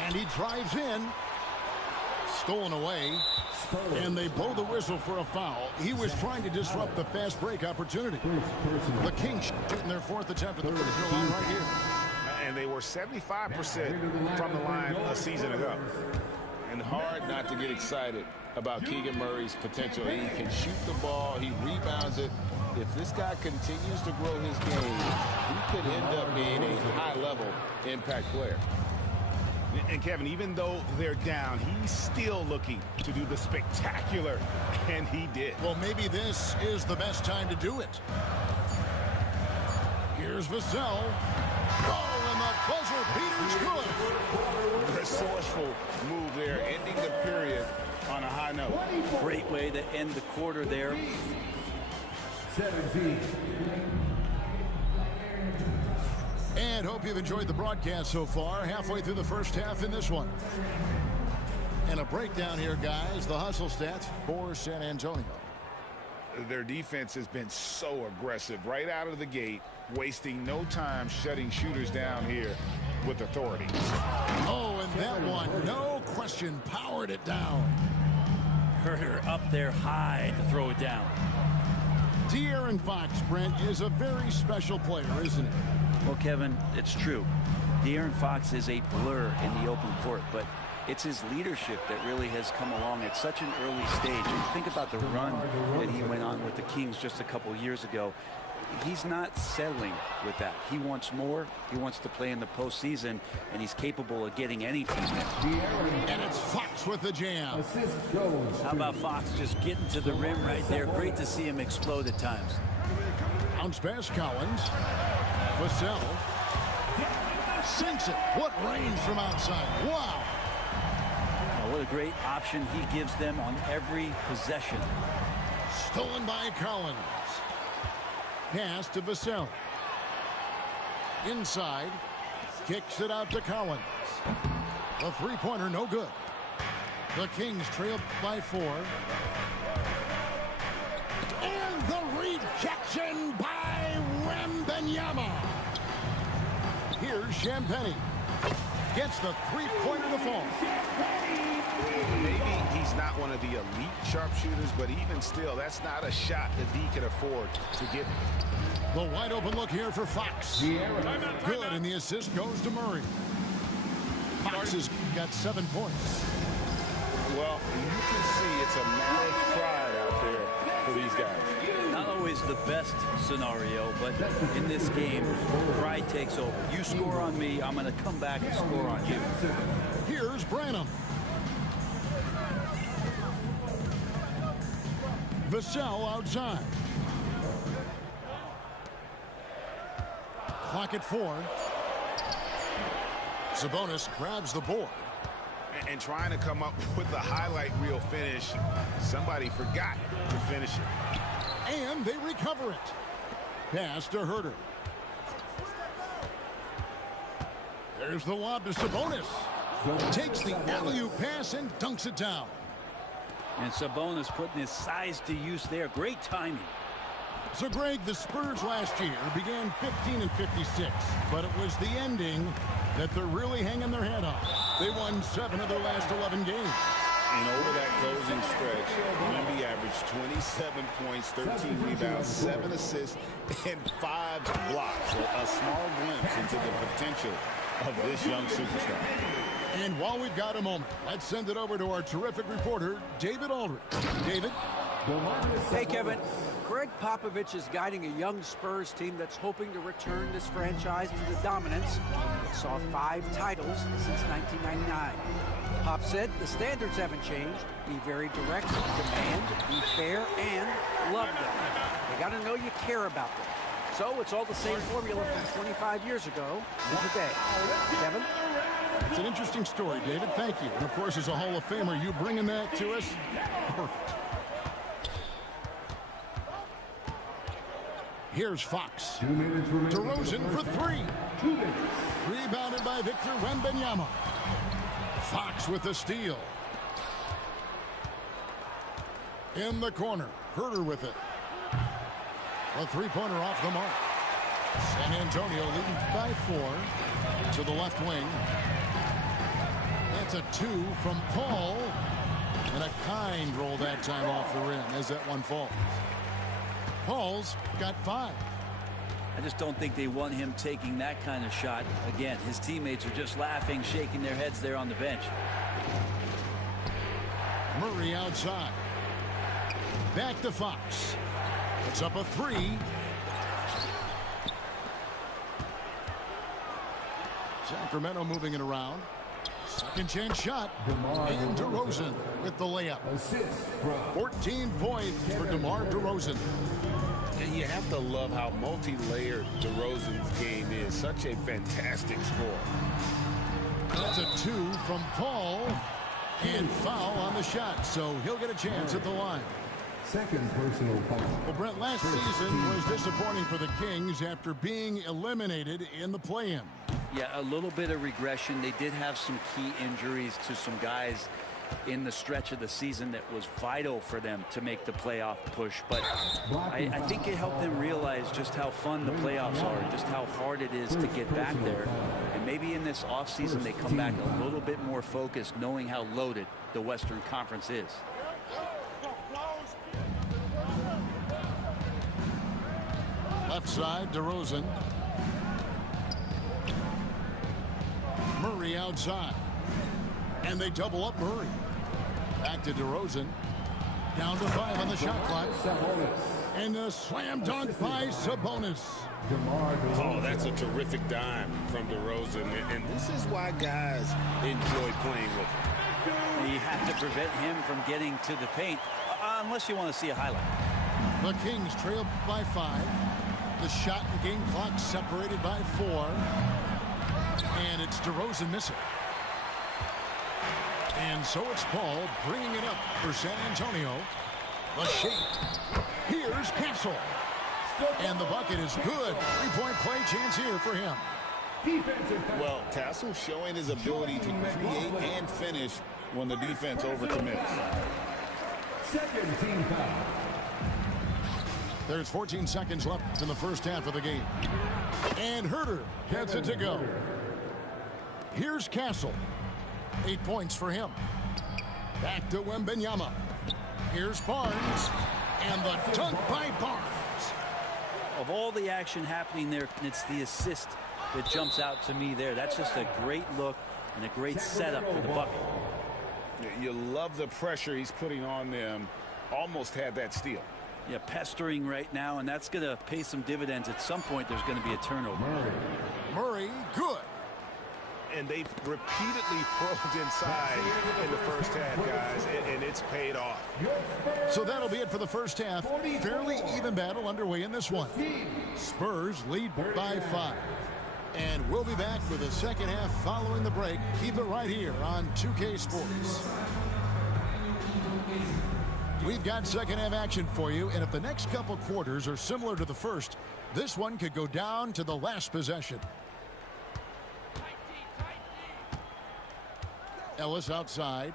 And he drives in. Stolen away. And they blow the whistle for a foul. He was trying to disrupt the fast break opportunity. The Kings shooting their 4th attempt at the free throw line right here. And they were 75% from the line a season ago. And hard not to get excited about Keegan Murray's potential. He can shoot the ball. He rebounds it. If this guy continues to grow his game, he could end up being a high-level impact player. And Kevin, even though they're down, he's still looking to do the spectacular, and he did. Well, maybe this is the best time to do it. Here's Vassell. Oh, and the buzzer beater's good. Resourceful move there, ending the period on a high note. Great way to end the quarter there. 17. And hope you've enjoyed the broadcast so far. Halfway through the first half in this one. And a breakdown here, guys. The hustle stats for San Antonio. Their defense has been so aggressive right out of the gate, wasting no time shutting shooters down here with authority. Oh, and that one, no question, powered it down. Herder up there high to throw it down. De'Aaron Fox, Brent, is a very special player, isn't he? Well, Kevin, it's true. De'Aaron Fox is a blur in the open court, but it's his leadership that really has come along at such an early stage. And think about the run that he went on with the Kings just a couple years ago. He's not settling with that. He wants more. He wants to play in the postseason, and he's capable of getting any team there. And it's Fox with the jam. How about Fox just getting to the rim right there? Great to see him explode at times. Bounce pass, Collins. Vassell sinks it. What range from outside. Wow. What a great option he gives them on every possession. Stolen by Collins. Pass to Vassell. Inside. Kicks it out to Collins. The three-pointer no good. The Kings trail by 4. And the rejection by Wembanyama. Here's Champagnie. Gets the three-pointer to fall. Maybe he's not one of the elite sharpshooters, but even still, that's not a shot that he can afford to give. The wide open look here for Fox. Good, and the assist goes to Murray. Fox has got 7 points. Well, you can see it's a matter of pride out there for these guys. Not always the best scenario, but in this game, pride takes over. You score on me, I'm going to come back and score on you. Here's Branham. Vassell outside. Clock at 4. Sabonis grabs the board. And trying to come up with the highlight reel finish, somebody forgot to finish it. And they recover it. Pass to Herder. There's the lob to Sabonis. Takes the alley-oop pass and dunks it down. And Sabonis putting his size to use there. Great timing. So, Greg, the Spurs last year began 15-56, but it was the ending that they're really hanging their head on. They won 7 of their last 11 games. And over that closing stretch, Wemby averaged 27 points, 13 rebounds, 7 assists, and 5 blocks. A small glimpse into the potential of this young superstar. And while we've got a moment, let's send it over to our terrific reporter, David Aldridge. David? Hey, Kevin. Greg Popovich is guiding a young Spurs team that's hoping to return this franchise to the dominance that saw 5 titles since 1999. Pop said the standards haven't changed. Be very direct, demand, be fair, and love them. They got to know you care about them. So it's all the same formula from 25 years ago to today. Kevin? It's an interesting story, David. Thank you. And, of course, as a Hall of Famer, you bringing that to us, perfect. Here's Fox. DeRozan for 3. Rebounded by Victor Wembanyama. Fox with the steal. In the corner. Herter with it. A three-pointer off the mark. San Antonio leading by 4 to the left wing. That's a 2 from Paul. And a kind roll that time off the rim as that one falls. Paul's got 5. I just don't think they want him taking that kind of shot. Again, his teammates are just laughing, shaking their heads there on the bench. Murray outside. Back to Fox. It's up a 3. Sacramento moving it around. Second chance shot. And DeRozan with the layup. 14 points for DeMar DeRozan. And you have to love how multi-layered DeRozan's game is. Such a fantastic score. That's a 2 from Paul. And foul on the shot, so he'll get a chance at the line. Second personal foul. Well, Brent, last season was disappointing for the Kings after being eliminated in the play-in. Yeah, a little bit of regression. They did have some key injuries to some guys in the stretch of the season that was vital for them to make the playoff push. But I think it helped them realize just how fun the playoffs are and just how hard it is to get back there. And maybe in this offseason they come back a little bit more focused, knowing how loaded the Western Conference is. Left side, DeRozan. Murray outside. And they double up Murray. Back to DeRozan. Down to 5 on the shot clock. And a slam dunk by Sabonis. Oh, that's a terrific dime from DeRozan. And this is why guys enjoy playing with him. You have to prevent him from getting to the paint, unless you want to see a highlight. The Kings trail by 5. The shot and game clock separated by 4. And it's DeRozan missing. And so it's Paul bringing it up for San Antonio. The shake. Here's Castle. And the bucket is good. 3-point play chance here for him. Well, Castle showing his ability to create and finish when the defense overcommits. Second team foul. There's 14 seconds left in the first half of the game. And Herter gets it to go. Here's Castle. 8 points for him. Back to Wembanyama. Here's Barnes. And the dunk by Barnes. Of all the action happening there, it's the assist that jumps out to me there. That's just a great look and a great setup for the bucket. You love the pressure he's putting on them. Almost had that steal. Yeah, pestering right now, and that's going to pay some dividends. At some point, there's going to be a turnover. Murray, good. And they've repeatedly probed inside in the first half, guys, and it's paid off. So that'll be it for the first half. Fairly even battle underway in this one. Spurs lead by 5. And we'll be back with the second half following the break. Keep it right here on 2K Sports. We've got second half action for you, and if the next couple quarters are similar to the first, this one could go down to the last possession. Ellis outside.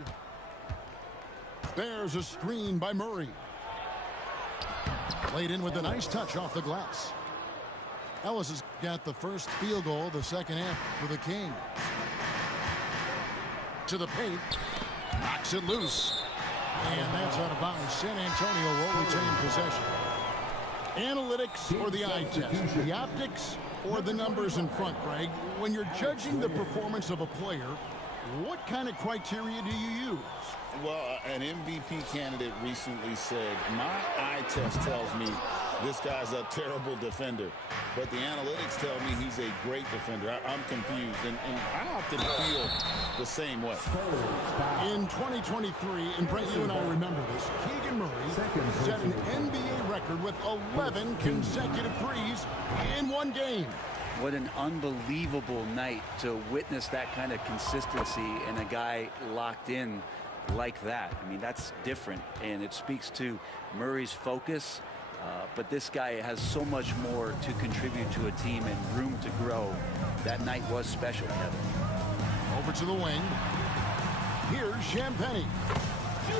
There's a screen by Murray. Played in with a nice touch off the glass. Ellis has got the first field goal of the second half for the Kings. To the paint. Knocks it loose. And that's out of bounds. San Antonio will retain possession. Analytics or the eye test? The optics or the numbers in front, Greg? When you're judging the performance of a player, what kind of criteria do you use? Well, an MVP candidate recently said, my eye test tells me this guy's a terrible defender, but the analytics tell me he's a great defender. I'm confused, and I often feel the same way. In 2023, and Brent, you and I remember this, Keegan Murray set an NBA record with 11 consecutive threes in one game. What an unbelievable night to witness that kind of consistency and a guy locked in like that. I mean, that's different, and it speaks to Murray's focus, but this guy has so much more to contribute to a team and room to grow. That night was special, Kevin. Over to the wing. Here's Champagnie.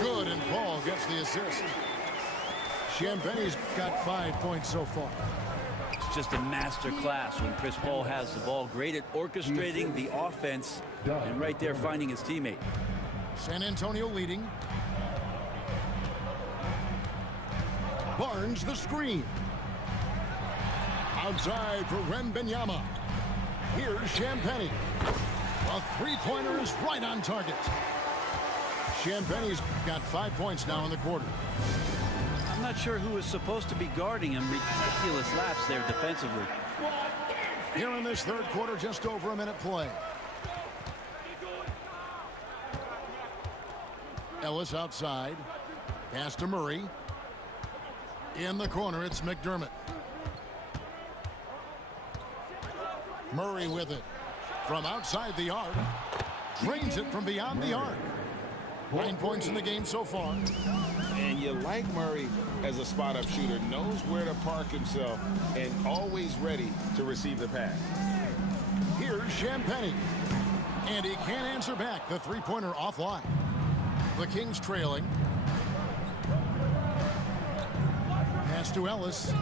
Good, and Paul gets the assist. Champagnie's got 5 points so far. It's just a master class when Chris Paul has the ball. Great at orchestrating the offense and right there finding his teammate. San Antonio leading. Barnes the screen. Outside for Wembanyama. Here's Champagnie. A three-pointer is right on target. Champagnie's got 5 points now in the quarter. I'm not sure who was supposed to be guarding him. Ridiculous laps there defensively. Here in this third quarter, just over a minute play. Ellis outside. Pass to Murray. In the corner, it's McDermott. Murray with it. From outside the arc. Drains it from beyond the arc. 9 points in the game so far. And you like Murray as a spot-up shooter. Knows where to park himself and always ready to receive the pass. Here's Champagnie. And he can't answer back. The three-pointer offline. The Kings trailing. Pass to Ellis.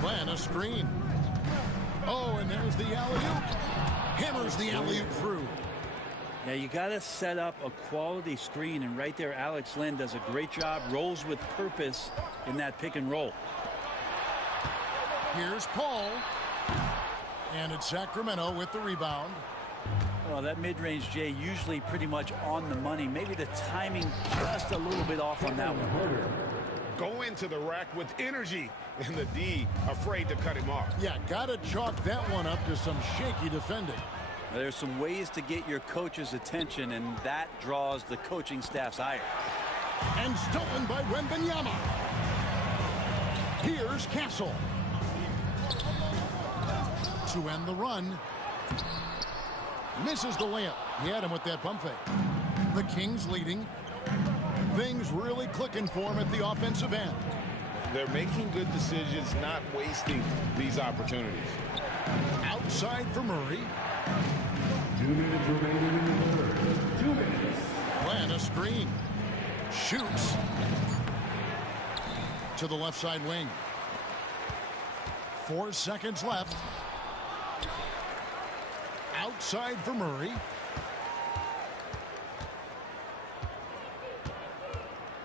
Plan a screen. Oh, and there's the alley-oop. Hammers the alley-oop through. Yeah, you got to set up a quality screen, and right there Alex Len does a great job, rolls with purpose in that pick and roll. Here's Paul. And it's Sacramento with the rebound. Well, that mid-range, Jay, usually pretty much on the money. Maybe the timing just a little bit off on that one. Go into the rack with energy, and the D afraid to cut him off. Yeah, got to chalk that one up to some shaky defending. There's some ways to get your coach's attention, and that draws the coaching staff's ire. And stolen by Wembanyama. Here's Castle. To end the run. Misses the layup. He had him with that pump fake. The Kings leading. Things really clicking for him at the offensive end. They're making good decisions, not wasting these opportunities. Outside for Murray. 2 minutes remaining in the third. 2 minutes. Plan a screen. Shoots. To the left side wing. 4 seconds left. Outside for Murray.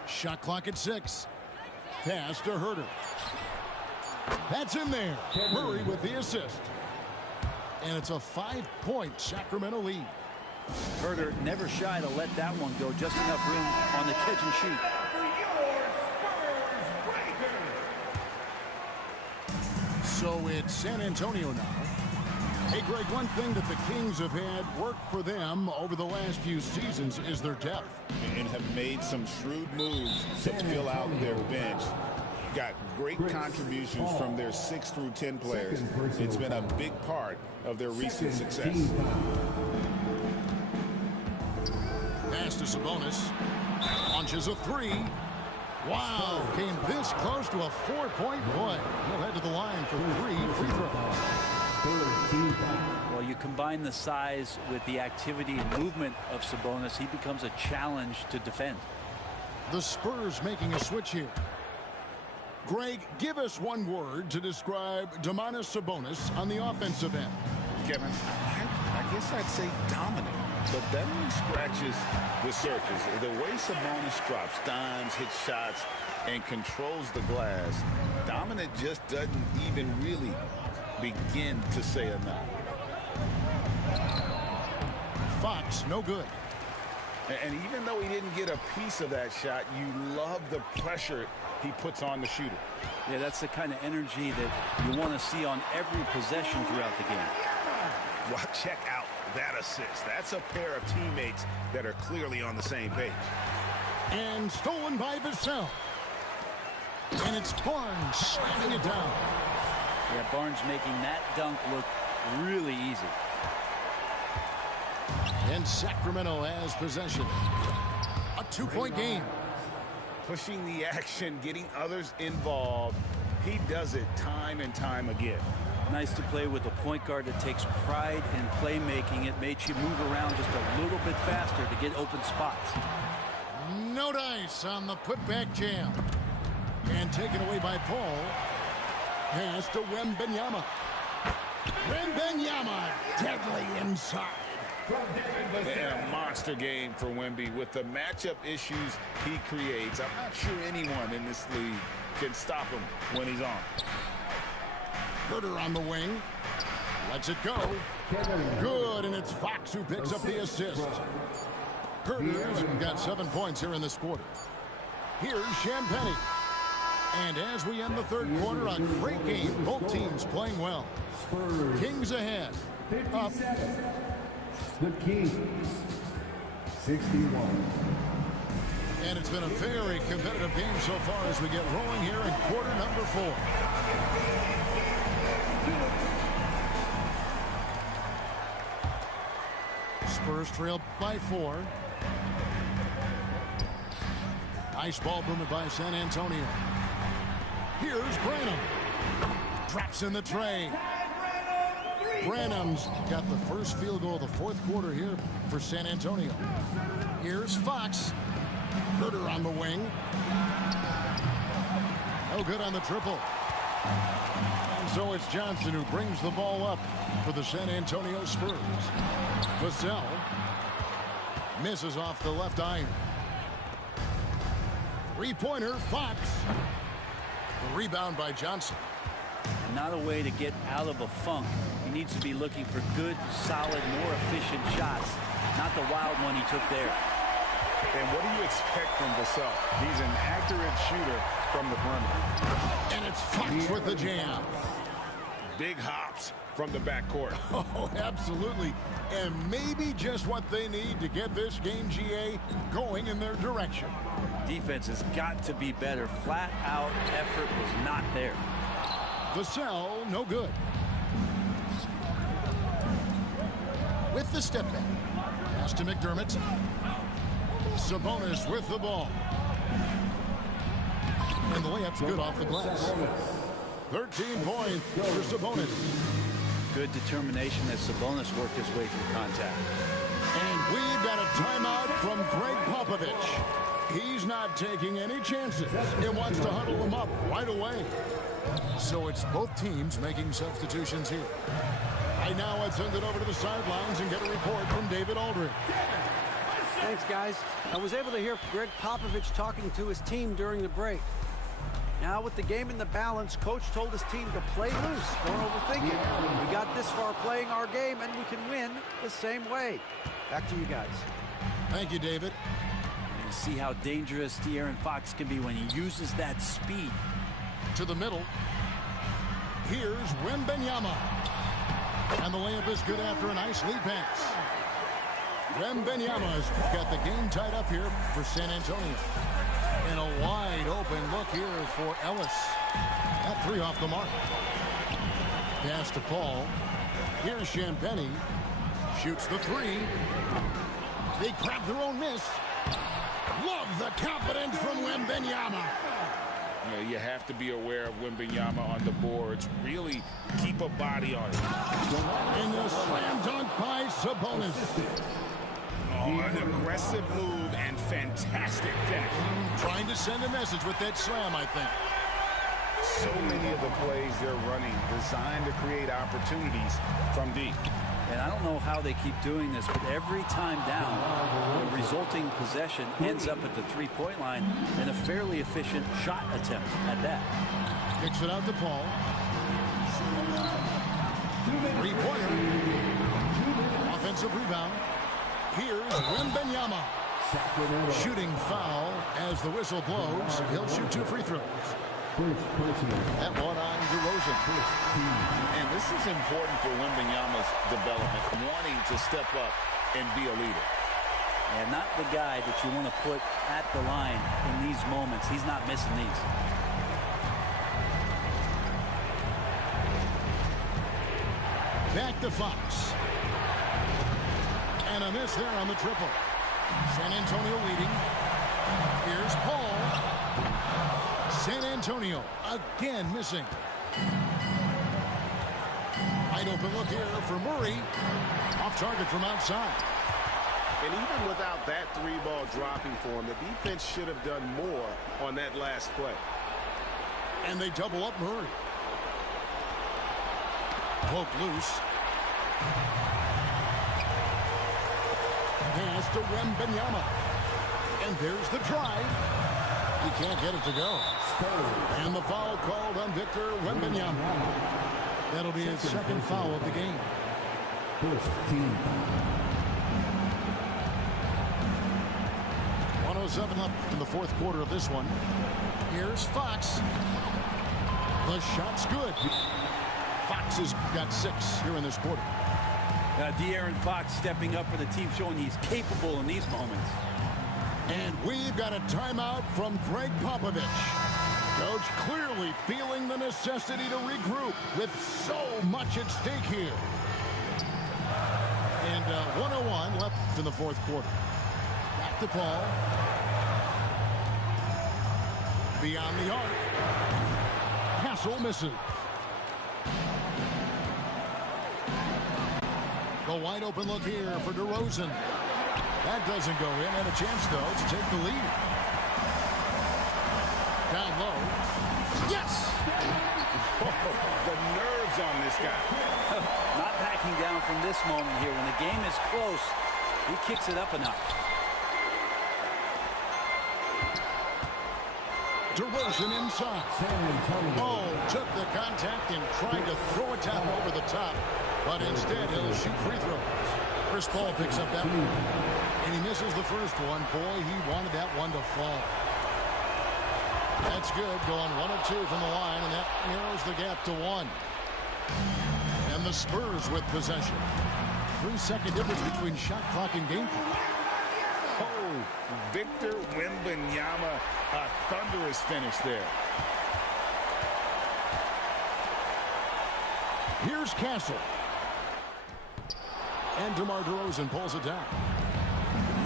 Shot clock at 6. Pass to Herter. That's in there. Murray with the assist. And it's a 5-point Sacramento lead. Herter never shy to let that one go. Just enough room on the catch and shoot. So it's San Antonio now. Hey, Greg, one thing that the Kings have had work for them over the last few seasons is their depth. And have made some shrewd moves to fill out their bench. Got great contributions from their 6 through 10 players. It's been a big part of their recent success. Pass to Sabonis. Launches a 3. Wow, came this close to a 4-point play. He'll head to the line for 3 free throws. Well, you combine the size with the activity and movement of Sabonis, he becomes a challenge to defend. The Spurs making a switch here. Greg, give us one word to describe Domantas Sabonis on the offensive end. Kevin, I guess I'd say dominant. but that only scratches the surface. The way Sabonis drops dimes, hits shots, and controls the glass, dominant just doesn't even really begin to say enough. Fox, no good. And even though he didn't get a piece of that shot, you love the pressure he puts on the shooter. Yeah, that's the kind of energy that you want to see on every possession throughout the game. Well, check out that assist. That's a pair of teammates that are clearly on the same page. And stolen by Vassell. And it's Barnes slamming it down. Yeah, Barnes making that dunk look really easy. And Sacramento has possession. A two-point game. Pushing the action, getting others involved. He does it time and time again. Nice to play with a point guard that takes pride in playmaking. It makes you move around just a little bit faster to get open spots. No dice on the putback jam. And taken away by Paul. Pass to Wembanyama. Wembanyama deadly inside. And a monster game for Wemby with the matchup issues he creates. I'm not sure anyone in this league can stop him when he's on. Herter on the wing. Lets it go. Good, and it's Fox who picks up the assist. Herter's got 7 points here in this quarter. Here's Champagnie. And as we end the third quarter, a great game. Both teams playing well. Kings ahead. Up. The Kings, 61. And it's been a very competitive game so far as we get rolling here in quarter number 4. Spurs trail by 4. Nice ball movement by San Antonio. Here's Branham. Drops in the tray. Branham's got the first field goal of the fourth quarter here for San Antonio. Here's Fox. Herter on the wing. No good on the triple. And so it's Johnson who brings the ball up for the San Antonio Spurs. Vassell misses off the left iron. Three-pointer, Fox. The rebound by Johnson. Not a way to get out of a funk. He needs to be looking for good, solid, more efficient shots, not the wild one he took there. And what do you expect from Vassell? He's an accurate shooter from the perimeter. And it's Fox with the jam. Big hops from the backcourt. Oh, absolutely. And maybe just what they need to get this game, GA, going in their direction. Defense has got to be better. Flat out effort was not there. Vassell, no good. With the step back. Pass to McDermott. Sabonis with the ball. And the layup's good off the glass. 13 points for Sabonis. Good determination as Sabonis worked his way through contact. And we've got a timeout from Greg Popovich. He's not taking any chances. He wants to huddle them up right away. So it's both teams making substitutions here. Right now, let's send it over to the sidelines and get a report from David Aldridge. Thanks, guys. I was able to hear Greg Popovich talking to his team during the break. Now, with the game in the balance, Coach told his team to play loose. Don't overthink it. We got this far playing our game, and we can win the same way. Back to you guys. Thank you, David. And see how dangerous De'Aaron Fox can be when he uses that speed. To the middle. Here's Wembanyama. And the layup is good after a nice lead pass. Wembanyama's got the game tied up here for San Antonio. And a wide open look here for Ellis. That three off the mark. Pass to Paul. Here's Champagnie. Shoots the three. They grab their own miss. Love the confidence from Wembanyama. You know, you have to be aware of Wembanyama on the boards. Really keep a body on it. And the slam dunk by Sabonis. Oh, an aggressive move and fantastic finish. Trying to send a message with that slam, I think. So many of the plays they're running designed to create opportunities from deep. And I don't know how they keep doing this, but every time down, the resulting possession ends up at the three-point line and a fairly efficient shot attempt at that. Kicks it out to Paul. Three-pointer. Offensive rebound. Here's Wembanyama. Shooting foul as the whistle blows. He'll shoot 2 free throws. That one on DeRozan. And this is important for Wembanyama's development, wanting to step up and be a leader. And not the guy that you want to put at the line in these moments. He's not missing these. Back to Fox. And a miss there on the triple. San Antonio leading. Here's Paul. San Antonio again missing. Wide open look here for Murray. Off target from outside. And even without that 3-ball dropping for him, the defense should have done more on that last play. And they double up Murray. Poke loose. Pass to Wembanyama. And there's the drive. He can't get it to go. And the foul called on Victor Wembanyama. That'll be his second foul of the game. First team. 107 left in the fourth quarter of this one. Here's Fox. The shot's good. Fox has got 6 here in this quarter. De'Aaron Fox stepping up for the team, showing he's capable in these moments. And we've got a timeout from Greg Popovich. Coach clearly feeling the necessity to regroup with so much at stake here. And 101 left in the fourth quarter. Back to Paul. Beyond the arc. Castle misses. The wide open look here for DeRozan. That doesn't go in. And a chance, though, to take the lead. Down low. Yes! The nerves on this guy. Not backing down from this moment here. When the game is close, he kicks it up a notch. DeRozan inside. Oh, took the contact and tried to throw it down over the top. But instead, he'll shoot free throws. Chris Paul picks up that one. And he misses the first one. Boy, he wanted that one to fall. That's good. Going 1 of 2 from the line, and that narrows the gap to 1. And the Spurs with possession. 3-second difference between shot clock and game clock. Oh, Victor Wembanyama, a thunderous finish there. Here's Castle. And DeMar DeRozan pulls it down.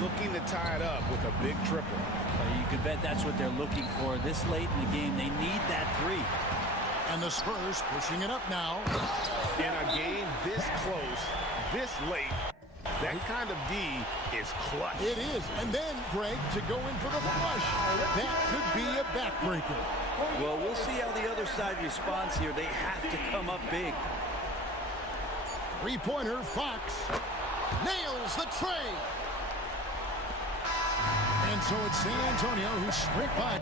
Looking to tie it up with a big triple. You could bet that's what they're looking for this late in the game. They need that 3. And the Spurs pushing it up now. In a game this close, this late, that kind of D is clutch. It is. And then, Greg, to go in for the flush. That could be a backbreaker. Well, we'll see how the other side responds here. They have to come up big. Three-pointer, Fox. Nails the tray. And so it's San Antonio who scraped by.